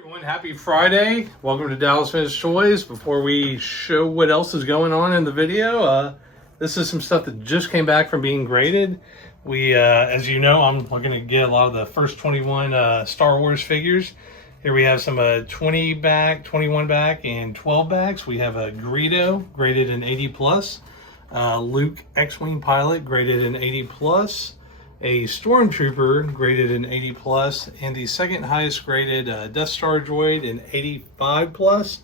Everyone, happy Friday. Welcome to Dallas Vintage Toys. Before we show what else is going on in the video, this is some stuff that just came back from being graded. As you know, I'm looking to get a lot of the first 21 Star Wars figures. Here we have some 20 back, 21 back, and 12 backs. We have a Greedo graded in 80 plus, Luke X-Wing pilot graded in 80 plus, a Stormtrooper graded in 80 plus, and the second highest graded Death Star droid in 85 plus.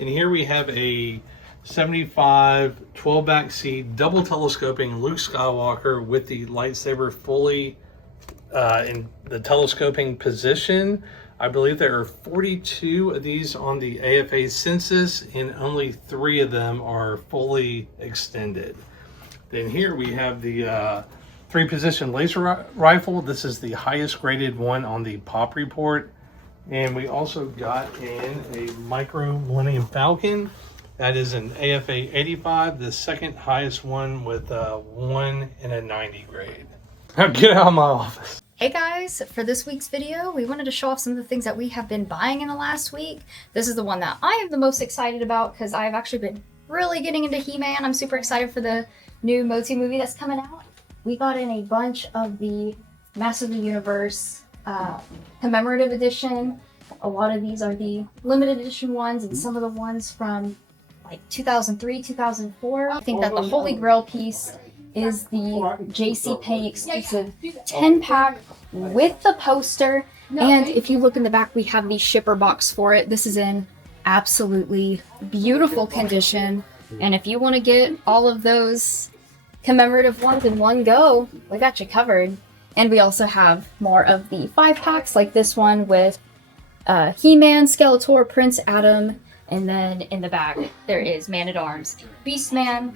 And here we have a 75 12 back seat double telescoping Luke Skywalker with the lightsaber fully in the telescoping position. I believe there are 42 of these on the AFA census, and only 3 of them are fully extended. Then here we have the 3-position laser rifle. This is the highest graded one on the Pop Report. And we also got in a Micro Millennium Falcon. That is an AFA 85, the second highest one with a 1 and a 90 grade. Now get out of my office. Hey guys, for this week's video, we wanted to show off some of the things that we have been buying in the last week. This is the one that I am the most excited about because I've actually been really getting into He-Man. I'm super excited for the new MOTU movie that's coming out. We got in a bunch of the Masters of the Universe commemorative edition. A lot of these are the limited edition ones, and some of the ones from like 2003, 2004. I think that the Holy Grail piece is the JC Penney exclusive 10-pack with the poster. And if you look in the back, we have the shipper box for it. This is in absolutely beautiful condition. And if you want to get all of those commemorative ones in one go, we got you covered. And we also have more of the 5-packs, like this one with He-Man, Skeletor, Prince Adam, and then in the back there is Man-at-Arms, Beastman.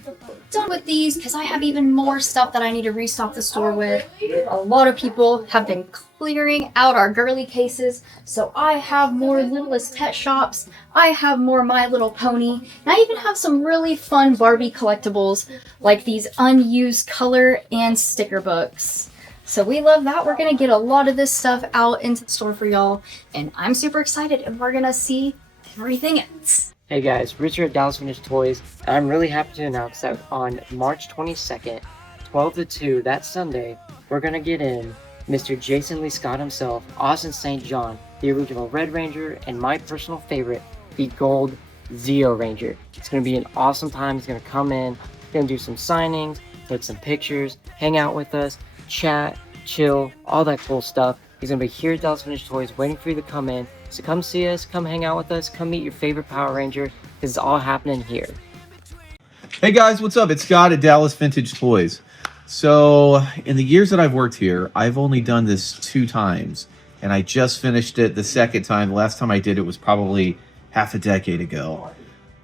Done with these because I have even more stuff that I need to restock the store with. A lot of people have been clearing out our girly cases, so I have more Littlest Pet Shops, I have more My Little Pony, and I even have some really fun Barbie collectibles like these unused color and sticker books. So we love that. We're gonna get a lot of this stuff out into the store for y'all, and I'm super excited, and we're gonna see everything else. Hey guys, Richard at Dallas Vintage Toys, and I'm really happy to announce that on March 22nd, 12 to 2, that Sunday, we're gonna get in Mr. Jason Lee Scott himself, Austin St. John, the original Red Ranger, and my personal favorite, the Gold Zeo Ranger. It's gonna be an awesome time. He's gonna come in, gonna do some signings, take some pictures, hang out with us, chat, chill, all that cool stuff. He's gonna be here at Dallas Vintage Toys waiting for you to come in. So come see us, come hang out with us, come meet your favorite Power Ranger. This is all happening here. Hey guys, what's up? It's Scott at Dallas Vintage Toys. So in the years that I've worked here, I've only done this 2 times, and I just finished it the second time. The last time I did it was probably half a decade ago.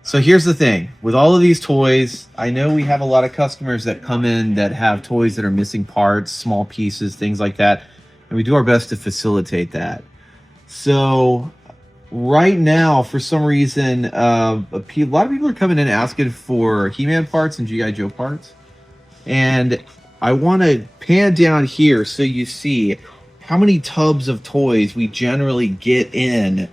So here's the thing, with all of these toys, I know we have a lot of customers that come in that have toys that are missing parts, small pieces, things like that, and we do our best to facilitate that. So right now, for some reason, a lot of people are coming in asking for He-Man parts and G.I. Joe parts. And I want to pan down here so you see how many tubs of toys we generally get in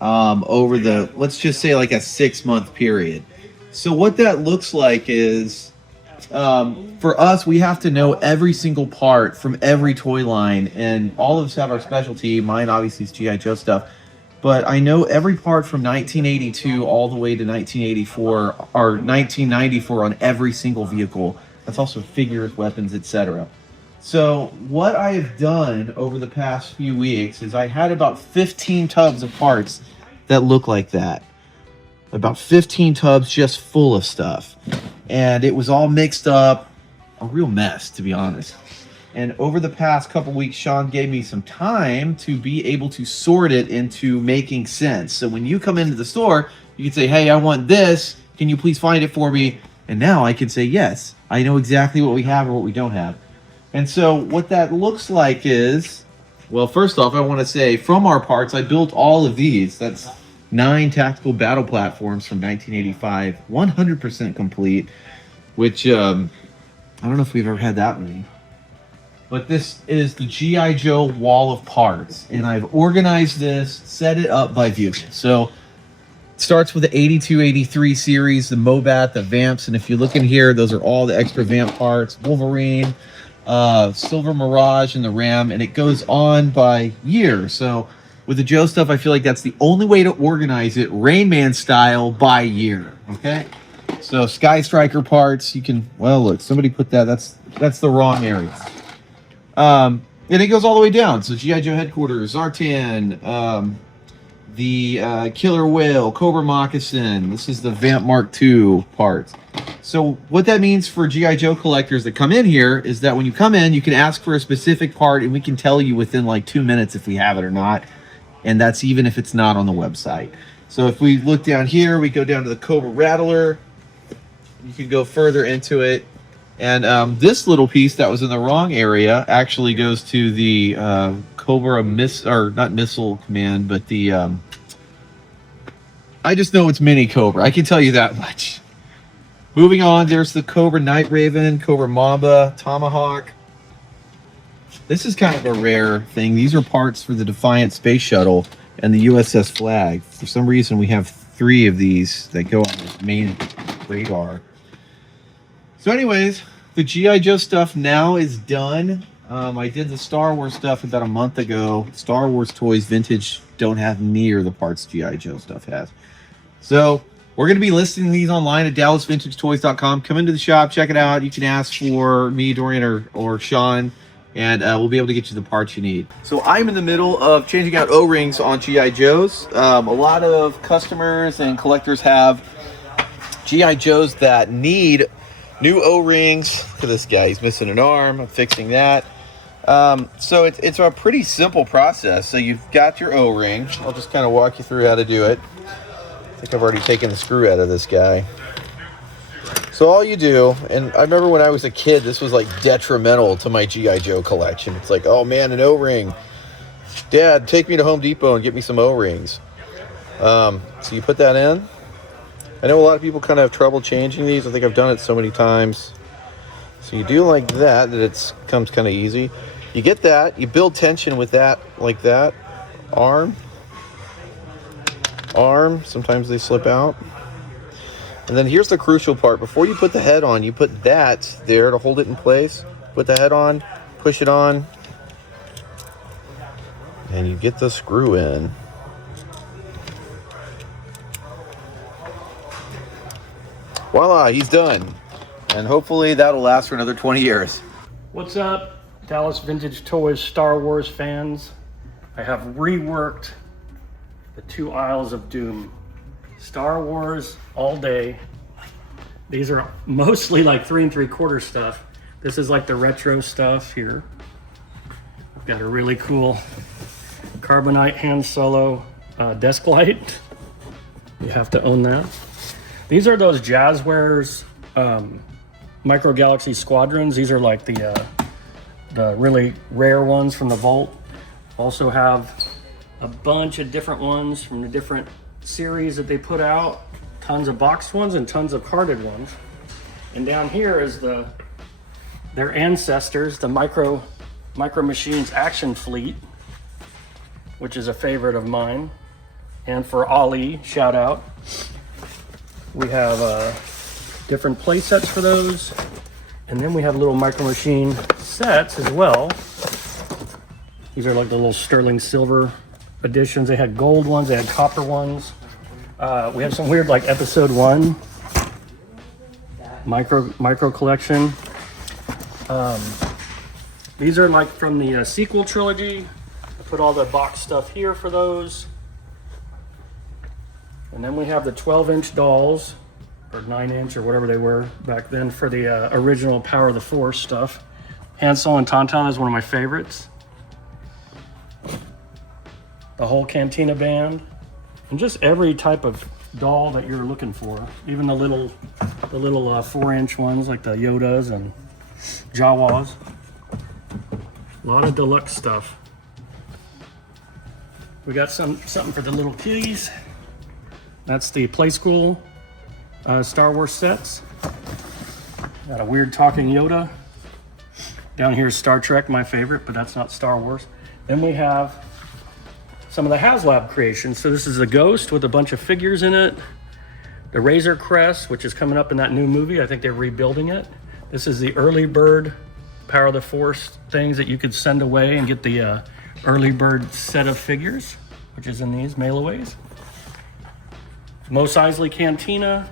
over the, let's just say like a 6-month period. So what that looks like is, for us, we have to know every single part from every toy line, and all of us have our specialty. Mine obviously is G.I. Joe stuff, but I know every part from 1982 all the way to 1984 or 1994 on every single vehicle. That's also figures, weapons, etc. So what I have done over the past few weeks is I had about 15 tubs of parts that look like that. About 15 tubs just full of stuff. And it was all mixed up, a real mess, to be honest. And over the past couple weeks, Sean gave me some time to be able to sort it into making sense. So when you come into the store, you can say, hey, I want this. Can you please find it for me? And now I can say, yes, I know exactly what we have and what we don't have. And so what that looks like is, well, first off, I want to say from our parts, I built all of these. That's 9 tactical battle platforms from 1985, 100% complete, which I don't know if we've ever had that many. but this is the G.I. Joe wall of parts. And I've organized this, set it up by vehicle. So it starts with the 82, 83 series, the Mobat, the Vamps. And if you look in here, those are all the extra Vamp parts. Wolverine, Silver Mirage, and the Ram. And it goes on by year. So with the Joe stuff, I feel like that's the only way to organize it, Rain Man style, by year. Okay? So Sky Striker parts, you can, well, look, somebody put that, that's the wrong area. And it goes all the way down. So G.I. Joe Headquarters, Zartan, the Killer Whale, Cobra Moccasin. This is the Vamp Mark II parts. So what that means for G.I. Joe collectors that come in here is that when you come in, you can ask for a specific part and we can tell you within like 2 minutes if we have it or not. And that's even if it's not on the website. So if we look down here, we go down to the Cobra Rattler. You can go further into it. And this little piece that was in the wrong area actually goes to the Cobra not Missile Command, but the I just know it's Mini Cobra. I can tell you that much. Moving on, there's the Cobra Night Raven, Cobra Mamba, Tomahawk. This is kind of a rare thing. These are parts for the Defiant Space Shuttle and the USS Flag. For some reason, we have 3 of these that go on the main radar. So anyways, the G.I. Joe stuff now is done. I did the Star Wars stuff about a month ago. Star Wars toys vintage don't have near the parts G.I. Joe stuff has. So we're going to be listing these online at DallasVintageToys.com. Come into the shop, check it out. You can ask for me, Dorian, or Sean, and we'll be able to get you the parts you need. So I'm in the middle of changing out O-rings on G.I. Joes. A lot of customers and collectors have G.I. Joes that need new O-rings. Look at this guy, he's missing an arm. I'm fixing that. So it's a pretty simple process. So you've got your O-ring. I'll just kind of walk you through how to do it. I think I've already taken the screw out of this guy. So all you do, and I remember when I was a kid, this was like detrimental to my G.I. Joe collection. It's like, oh man, an O-ring. Dad, take me to Home Depot and get me some O-rings. So you put that in. I know a lot of people kind of have trouble changing these. I think I've done it so many times. So you do like that it comes kind of easy. You get that, you build tension with that, like that. Arm. Sometimes they slip out. And then here's the crucial part. Before you put the head on, you put that there to hold it in place. Put the head on, push it on, and you get the screw in. Voila, he's done. And hopefully that'll last for another 20 years. What's up, Dallas Vintage Toys Star Wars fans? I have reworked the 2 Aisles of Doom. Star Wars all day. These are mostly like 3 3/4 stuff. This is like the retro stuff here. I've got a really cool Carbonite Han Solo desk light. You have to own that. These are those Jazzwares Micro Galaxy Squadrons. These are like the really rare ones from the vault. Also have a bunch of different ones from the different series that they put out. Tons of boxed ones and tons of carded ones. And down here is their ancestors, the Micro Machines Action Fleet, which is a favorite of mine. And for Ali, shout out. We have different play sets for those. And then we have little Micro Machine sets as well. These are like the little sterling silver editions. They had gold ones, they had copper ones. We have some weird like episode 1 micro collection. These are like from the sequel trilogy. I put all the box stuff here for those. And then we have the 12-inch dolls, or 9-inch or whatever they were back then, for the original Power of the Force stuff. Han Solo and Tauntaun is one of my favorites. The whole Cantina band, and just every type of doll that you're looking for. Even the little 4-inch ones like the Yodas and Jawas. A lot of deluxe stuff. We got something for the little kitties. That's the Play School Star Wars sets. Got a weird talking Yoda. Down here is Star Trek, my favorite, but that's not Star Wars. Then we have some of the HasLab creations. So this is a Ghost with a bunch of figures in it. The Razor Crest, which is coming up in that new movie. I think they're rebuilding it. This is the Early Bird Power of the Force things that you could send away and get the Early Bird set of figures, which is in these mailaways. Mos Eisley Cantina.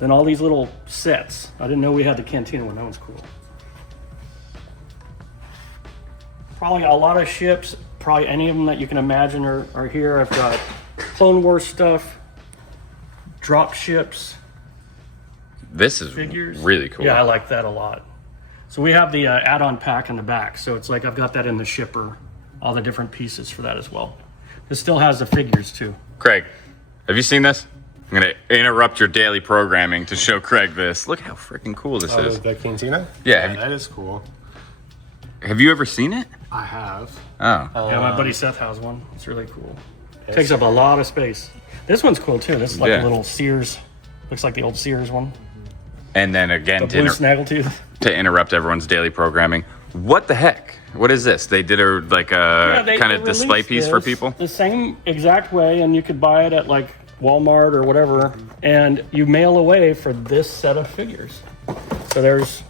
Then all these little sets. I didn't know we had the Cantina one. That one's cool. Probably a lot of ships. Probably any of them that you can imagine are here. I've got Clone Wars stuff, drop ships. This is figures. Really cool. Yeah, I like that a lot. So we have the add-on pack in the back. So it's like I've got that in the shipper, all the different pieces for that as well. This still has the figures too. Craig, have you seen this? I'm going to interrupt your daily programming to show Craig this. Look how freaking cool this is. The Cantina? Yeah. That is cool. Have you ever seen it? I have. Oh. Yeah, my buddy Seth has one. It's really cool. Takes up a lot of space. This one's cool too. This is like a little Sears. Looks like the old Sears one. And then again, The blue snaggletooth. to interrupt everyone's daily programming, what the heck? What is this? They did a kind of display piece for people? The same exact way, and you could buy it at like Walmart or whatever, and you mail away for this set of figures. So there's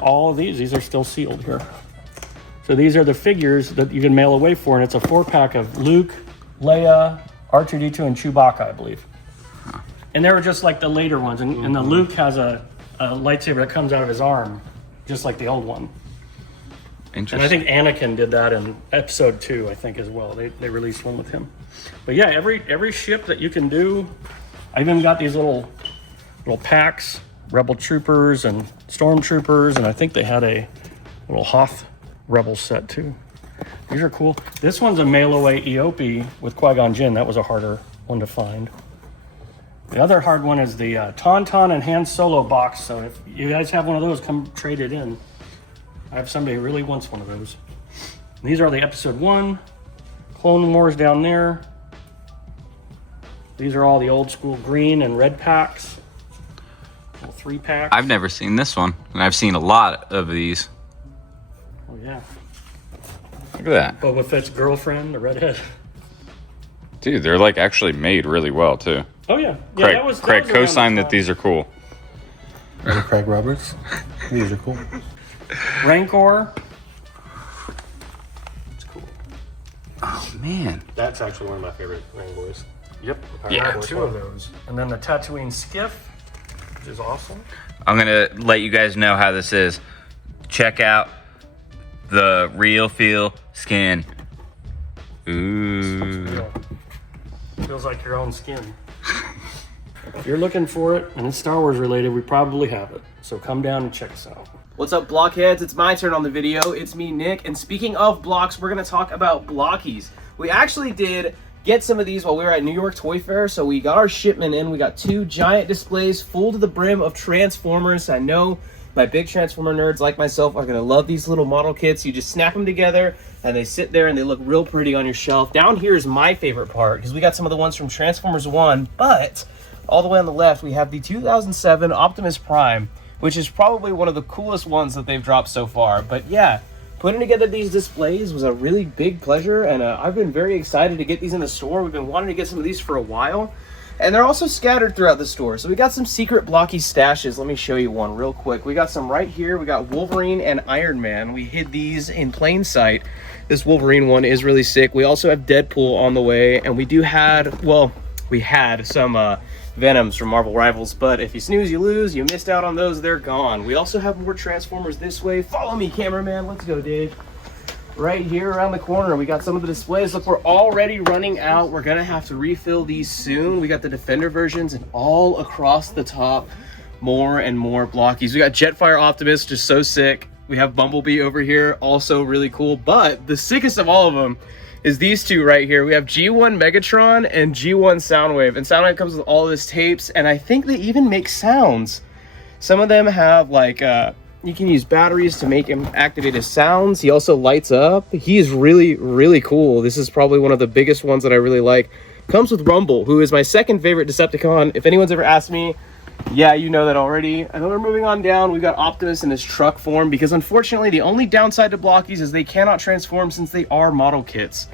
all of these. These are still sealed here. So these are the figures that you can mail away for, and it's a 4-pack of Luke, Leia, R2-D2, and Chewbacca, I believe. And they were just like the later ones, and the Luke has a lightsaber that comes out of his arm, just like the old one. Interesting. And I think Anakin did that in episode 2, I think, as well. They released one with him. But yeah, every ship that you can do. I even got these little packs, Rebel Troopers and Stormtroopers, and I think they had a little Hoth Rebel set too. These are cool. This one's a mail-away Eope with Qui-Gon Jinn. That was a harder one to find. The other hard one is the Tauntaun and Han Solo box. So if you guys have one of those, come trade it in. I have somebody who really wants one of those. And these are the episode 1. Clone Wars down there. These are all the old school green and red packs. 3-packs. I've never seen this one, and I've seen a lot of these. Oh yeah. Look at that. Boba Fett's girlfriend, the redhead. Dude, they're like actually made really well too. Oh yeah. Craig, that was Craig around co-sign the that time. these are cool. Craig Roberts. These are cool. Rancor. It's cool. Oh man. That's actually one of my favorite Rainbows. Yep. I Yeah. have 2 of those. And then the Tatooine Skiff, which is awesome. I'm gonna let you guys know how this is. Check out the real feel skin. Ooh. Yeah. Feels like your own skin. If you're looking for it and it's Star Wars related, we probably have it. So come down and check us out. What's up, blockheads? It's my turn on the video. It's me, Nick, and speaking of blocks, we're gonna talk about blockies. We actually did get some of these while we were at New York Toy Fair, so we got our shipment in. We got 2 giant displays full to the brim of Transformers. I know my big Transformer nerds like myself are gonna love these little model kits. You just snap them together and they sit there and they look real pretty on your shelf. Down here is my favorite part because we got some of the ones from Transformers 1, but all the way on the left we have the 2007 Optimus Prime, which is probably one of the coolest ones that they've dropped so far. But yeah, putting together these displays was a really big pleasure, and I've been very excited to get these in the store. We've been wanting to get some of these for a while, and they're also scattered throughout the store. So we got some secret blocky stashes. Let me show you one real quick. We got some right here. We got Wolverine and Iron Man. We hid these in plain sight. This Wolverine one is really sick. We also have Deadpool on the way, and we had some Venoms from Marvel Rivals, but if you snooze, you lose. You missed out on those, they're gone. We also have more Transformers this way. Follow me, cameraman. Let's go, Dave. Right here around the corner, we got some of the displays. Look, we're already running out. We're gonna have to refill these soon. We got the Defender versions, and all across the top, more and more blockies. We got Jetfire Optimus, just so sick. We have Bumblebee over here, also really cool. But the sickest of all of them is these 2 right here. We have G1 Megatron and G1 Soundwave. And Soundwave comes with all of his tapes, and I think they even make sounds. Some of them have like, you can use batteries to make him activate his sounds. He also lights up. He's really, really cool. This is probably one of the biggest ones that I really like. Comes with Rumble, who is my second favorite Decepticon. If anyone's ever asked me Yeah, you know that already. And then we're moving on down. We've got Optimus in his truck form, because unfortunately the only downside to Blockies is they cannot transform since they are model kits.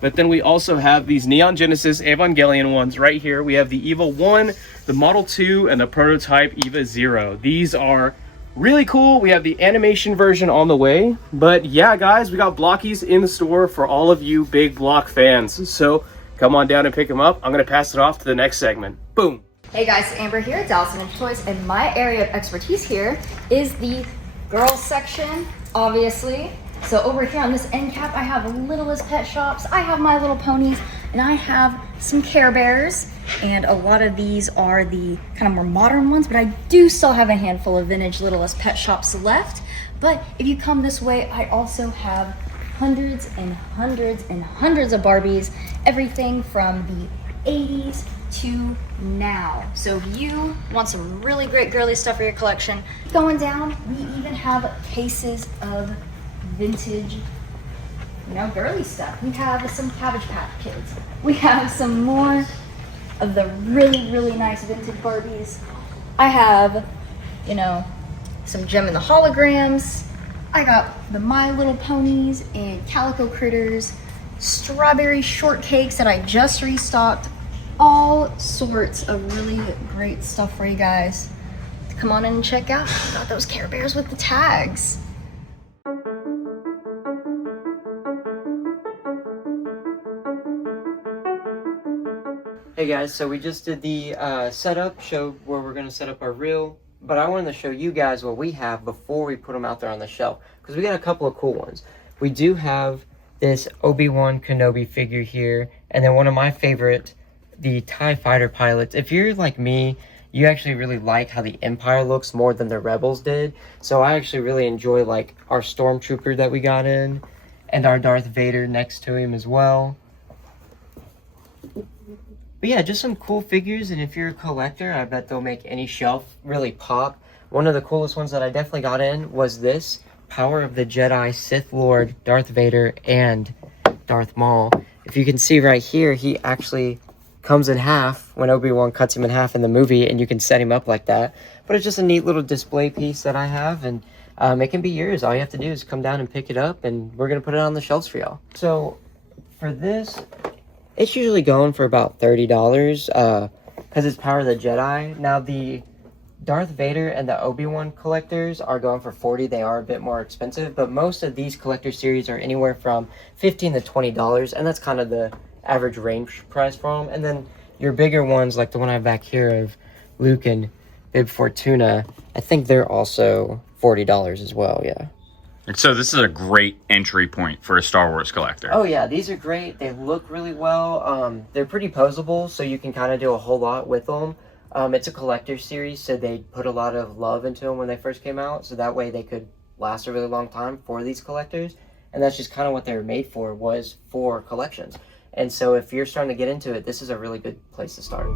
But then we also have these Neon Genesis Evangelion ones right here. We have the EVA 1, the Model 2, and the prototype EVA 0. These are really cool. We have the animation version on the way. But yeah, guys, we got Blockies in the store for all of you big block fans. So come on down and pick them up. I'm going to pass it off to the next segment. Boom. Hey guys, Amber here at Dallas Vintage Toys, and my area of expertise here is the girls section, obviously. So over here on this end cap, I have Littlest Pet Shops, I have My Little Ponies, and I have some Care Bears. And a lot of these are the kind of more modern ones, but I do still have a handful of vintage Littlest Pet Shops left. But if you come this way, I also have hundreds and hundreds and hundreds of Barbies, everything from the 80s to now. So if you want some really great girly stuff for your collection, going down, we even have cases of vintage, you know, girly stuff. We have some Cabbage Patch Kids. We have some more of the really nice vintage Barbies. I have, you know, some Gem and the Holograms. I got the My Little Ponies and Calico Critters, strawberry shortcakes that I just restocked. All sorts of really great stuff for you guys to come on in and check out. I got those Care Bears with the tags. Hey guys, so we just did the setup, show where we're going to set up our reel, but I wanted to show you guys what we have before we put them out there on the shelf, because we got a couple of cool ones. We do have this Obi-Wan Kenobi figure here, and then one of my favorite, the TIE Fighter pilots. If you're like me, you actually really like how the Empire looks more than the Rebels did, so I actually really enjoy like our Stormtrooper that we got in, and our Darth Vader next to him as well. But yeah, just some cool figures, and if you're a collector, I bet they'll make any shelf really pop. One of the coolest ones that I definitely got in was this Power of the Jedi Sith Lord Darth Vader and Darth Maul. If you can see right here, he actually comes in half when Obi-Wan cuts him in half in the movie, and you can set him up like that. But it's just a neat little display piece that I have, and it can be yours. All you have to do is come down and pick it up, and we're going to put it on the shelves for y'all. So for this, it's usually going for about $30 because it's Power of the Jedi. Now the Darth Vader and the Obi-Wan collectors are going for $40. They are a bit more expensive, but most of these collector series are anywhere from $15 to $20, and that's kind of the average range price for them. And then your bigger ones, like the one I have back here of Luke and Bib Fortuna, I think they're also $40 as well, yeah. So this is a great entry point for a Star Wars collector. Oh yeah, these are great. They look really well. They're pretty posable, so you can kind of do a whole lot with them. It's a collector series, so they put a lot of love into them when they first came out, so that way they could last a really long time for these collectors. And that's just kind of what they were made for, was for collections. And so if you're starting to get into it, this is a really good place to start.